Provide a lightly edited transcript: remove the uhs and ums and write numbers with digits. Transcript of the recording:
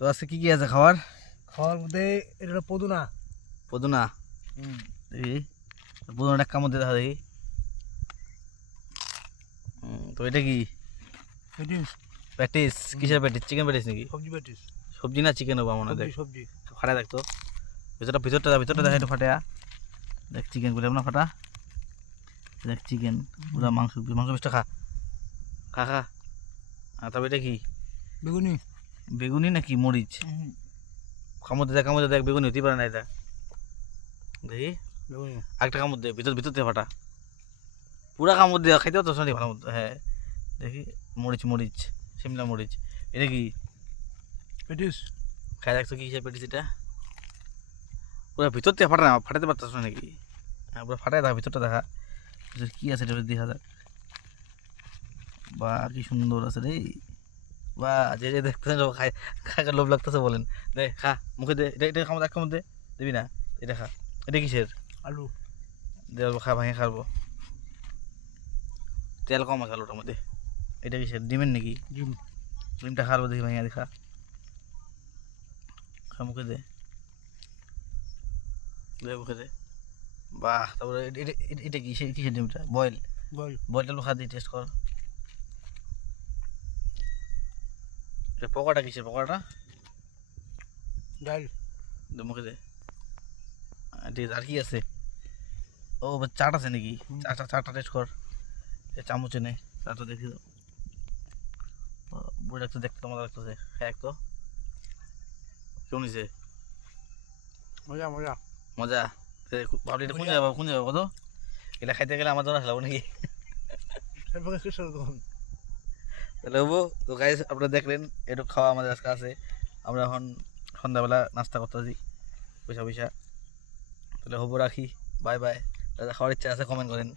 তো আজকে কি আছে খাবার? খাওয়ার মধ্যে এটা হলো পদুনা। পদুনা। দেখি পদুনাটা কামড় দিয়ে দেখা দেখি। তো এটা কি? প্যাটিস। কিসের প্যাটিস? চিকেন প্যাটিস নাকি? সবজি প্যাটিস। সবজি না চিকেন হবো মনে দেখ। সবজি। ফাটা দেখতো ভিতরটা দেখা একটু ফাটা। দেখ চিকেন গুলো না ফাটা। দেখ চিকেন পুরো মাংস পিসটা খা খা খা। তবে এটা কি? বেগুনি। বেগুনি নাকি মরিচ? কামড় দেখ বেগুনি হতেই পারে না এটা। দেখি বেগুনি। একটা কামড় দে ভিতর দিয়ে ফাটা। পুরা কামড় দেওয়া খাইতে তো শোনি ভালো মতো। হ্যাঁ দেখি মরিচ শিমলা মরিচ। এটা কি? প্যাটিস। খাই দেখছো কি হিসেবে পেটিস এটা? পুরো ভিতর থেকে ফাটাতে পারতেছ নাকি? হ্যাঁ পুরো ফাটাই দেখা ভিতরটা দেখা কি আছে এটা দেখা যাক। বা কি সুন্দর আছে রে। বা যে দেখতেছেন খাই লোভ লাগতেছে বলেন। দে খা মুখে দে। এটা খামো এক কামড় দে। দিবি না? এটা খা। এটা কিসের? আলু। দে খা ভাঙে খাবো। তেল কম আছে আলুটার মধ্যে। এটা কিসের? ডিমের নাকি? ডিমটা খাবো দেখি ভাঙে দেখা। খা মুখে দে। দে মুখে দে। বাহ তারপরে এটা কিসের ডিমটা? বয়েলটা খা দিয়ে টেস্ট কর। এটা পকোড়া কিসের? পকোড়াটা ডাল। দে মুখে দে। আর কি আছে? ও চাট আছে নাকি? চাটা টেস্ট কর। চামচ এনে চাটা দেখি তো। বুড়ি একটু দেখতে মজা লাগতেছে। হ্যাঁ এক তো কেমন হয়েছে? মজা। ভাবলি এটা কোন যাবো কত? এটা খাইতে গেলে আমার জন্য আসলাম নাকি? তাহলে হবো তো গাইস, আপনারা দেখলেন একটু খাওয়া আমাদের আজকে আছে। আমরা এখন সন্ধ্যাবেলা নাস্তা করতেছি পয়সা। তাহলে হবো রাখি। Bye bye. খাওয়ার ইচ্ছা আছে কমেন্ট করেন।